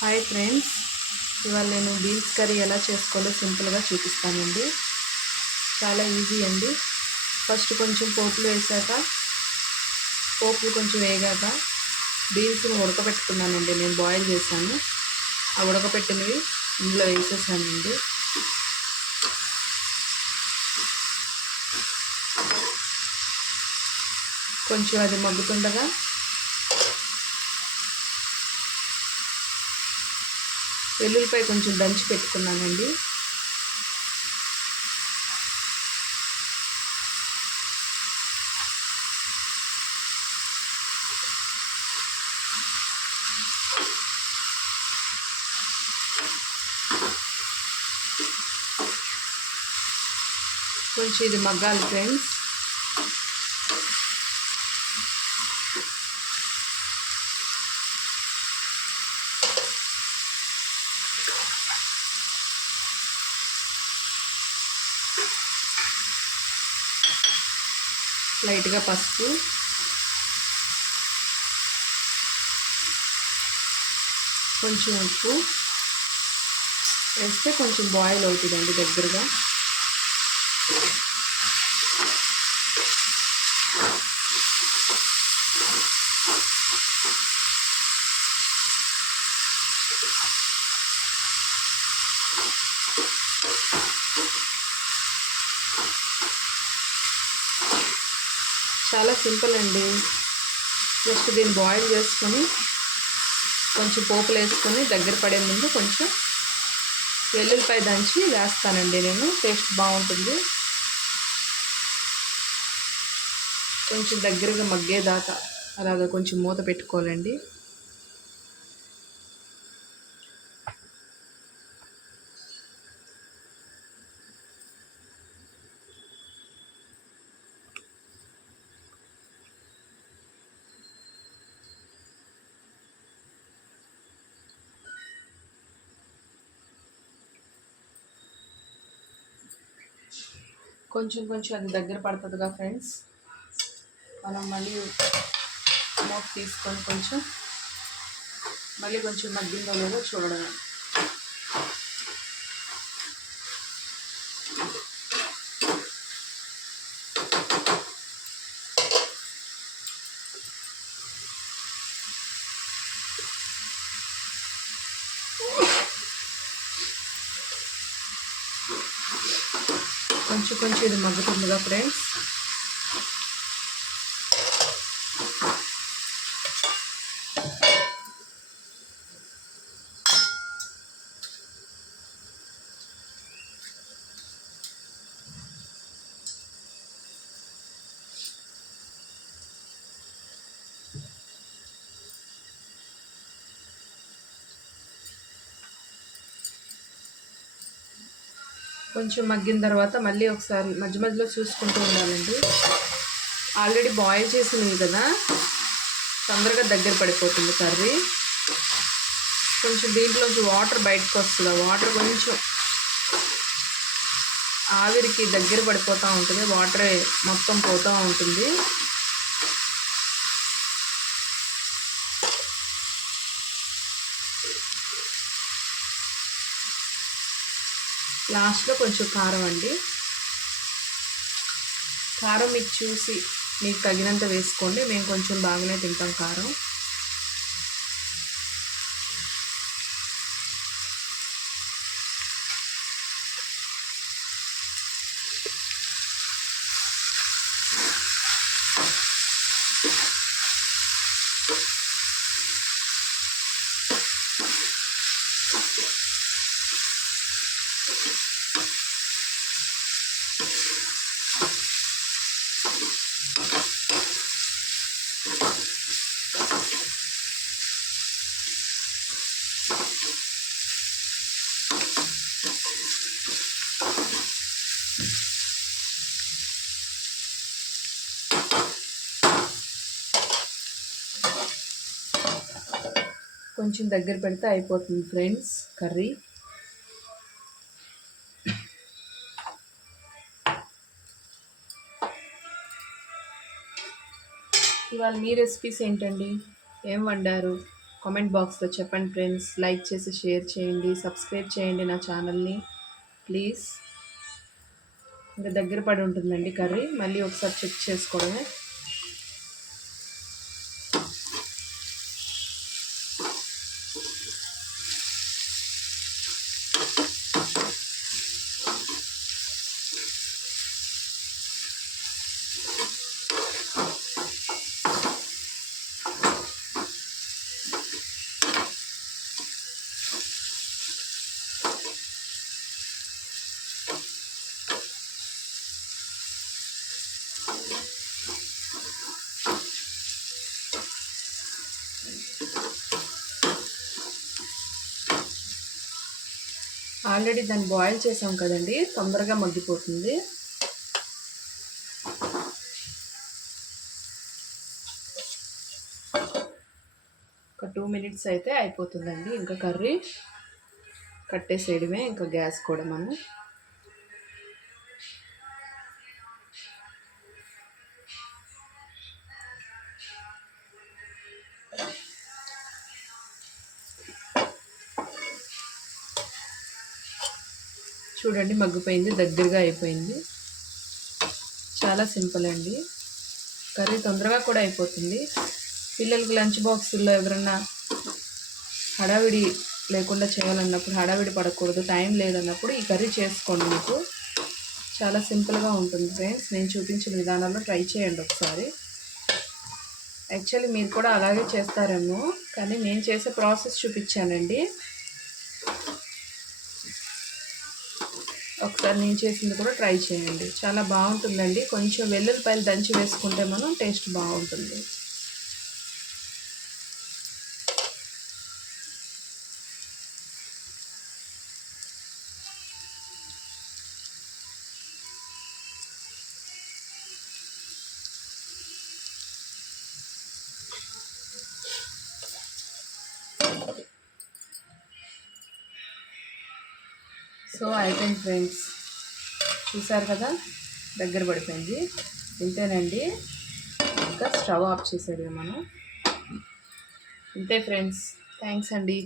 Hi friends, ఇవాళ నేను beans curry ఎలా చేసుకోవాలో సింపుల్గా చూపిస్తానండి. చాలా ఈజీ అండి. ఫస్ట్ కొంచెం పోపులు వేసాక, పోపులు కొంచెం వేగాక బీన్స్ని ఉడకబెట్టుకున్నానండి. నేను బాయిల్ చేశాను. ఆ ఉడకబెట్టినవి ఇందులో వేసేసానండి. కొంచెం అది మగ్గుతుండగా వెల్లుల్లిపాయ కొంచెం దంచి పెట్టుకున్నానండి. కొంచెం ఇది మగ్గాలి ఫ్రెండ్స్. లైట్గా పసుపు, కొంచెం ఉప్పు వేస్తే కొంచెం బాయిల్ అవుతుందండి దగ్గరగా. చాలా సింపుల్ అండి. జస్ట్ దీన్ని బాయిల్ చేసుకొని కొంచెం పోపులు వేసుకొని దగ్గర పడే ముందు కొంచెం వెల్లుల్లిపాయ దంచి వేస్తానండి నేను. టేస్ట్ బాగుంటుంది. కొంచెం దగ్గరగా మగ్గేదాకా అలాగా కొంచెం మూత పెట్టుకోవాలండి. కొంచెం కొంచెం అది దగ్గర పడుతుందిగా ఫ్రెండ్స్, మనం మళ్ళీ మూత తీసుకొని కొంచెం మళ్ళీ కొంచెం మగ్గిందో లేదో చూడడమే. కొంచెం కొంచెం ఇది మగ్గుతుందిగా ఫ్రెండ్స్. కొంచెం మగ్గిన తర్వాత మళ్ళీ ఒకసారి మధ్య మధ్యలో చూసుకుంటూ ఉండాలండి. ఆల్రెడీ బాయిల్ చేసినవి కదా, తొందరగా దగ్గర పడిపోతుంది కర్రీ. కొంచెం దీంట్లోంచి వాటర్ బయటకు వస్తుంది. ఆ వాటర్ కొంచెం ఆవిరికి దగ్గర పడిపోతూ ఉంటుంది. వాటరే మొత్తం పోతూ ఉంటుంది. లాస్ట్లో కొంచెం కారం అండి. కారం మీకు చూసి మీకు తగినంత వేసుకోండి. మేము కొంచెం బాగానే తింటాం కారం. కొంచెం దగ్గర పెడితే అయిపోతుంది ఫ్రెండ్స్ కర్రీ. ఇవాళ మీ రెసిపీస్ ఏంటండి? ఏం వండారు? కామెంట్ బాక్స్లో చెప్పండి ఫ్రెండ్స్. లైక్ చేసి షేర్ చేయండి, సబ్స్క్రైబ్ చేయండి నా ఛానల్ని ప్లీజ్. ఇంకా దగ్గర పడి ఉంటుందండి కర్రీ, మళ్ళీ ఒకసారి చెక్ చేసుకోవడమే. ఆల్రెడీ దాన్ని బాయిల్ చేసాం కదండి, తొందరగా మగ్గిపోతుంది. ఒక 2 minutes అయితే అయిపోతుందండి. ఇంకా కర్రీ కట్టేసేయడమే, ఇంకా గ్యాస్ కూడా మనం. చూడండి మగ్గిపోయింది, దగ్గరగా అయిపోయింది. చాలా సింపుల్ అండి, కర్రీ తొందరగా కూడా అయిపోతుంది. పిల్లలకి లంచ్ బాక్సుల్లో ఎవరన్నా హడావిడి లేకుండా చేయాలన్నప్పుడు, హడావిడి పడకూడదు, టైం లేదన్నప్పుడు ఈ కర్రీ చేసుకోండి. మీకు చాలా సింపుల్గా ఉంటుంది ఫ్రెండ్స్. నేను చూపించిన విధానంలో ట్రై చేయండి ఒకసారి. యాక్చువల్లీ మీరు కూడా అలాగే చేస్తారేమో, కానీ నేను చేసే ప్రాసెస్ చూపించానండి. ఒకసారి నేను చేసింది కూడా ట్రై చేయండి, చాలా బాగుంటుందండి. కొంచెం వెల్లుల్లిపాయలు దంచి వేసుకుంటే మనం టేస్ట్ బాగుంటుంది. సో అయిపోయింది ఫ్రెండ్స్, చూసారు కదా, దగ్గర పడిపోయింది. ఇంతేనండి, ఇంకా స్టవ్ ఆఫ్ చేసేది మనం. ఇంతే ఫ్రెండ్స్, థ్యాంక్స్ అండి.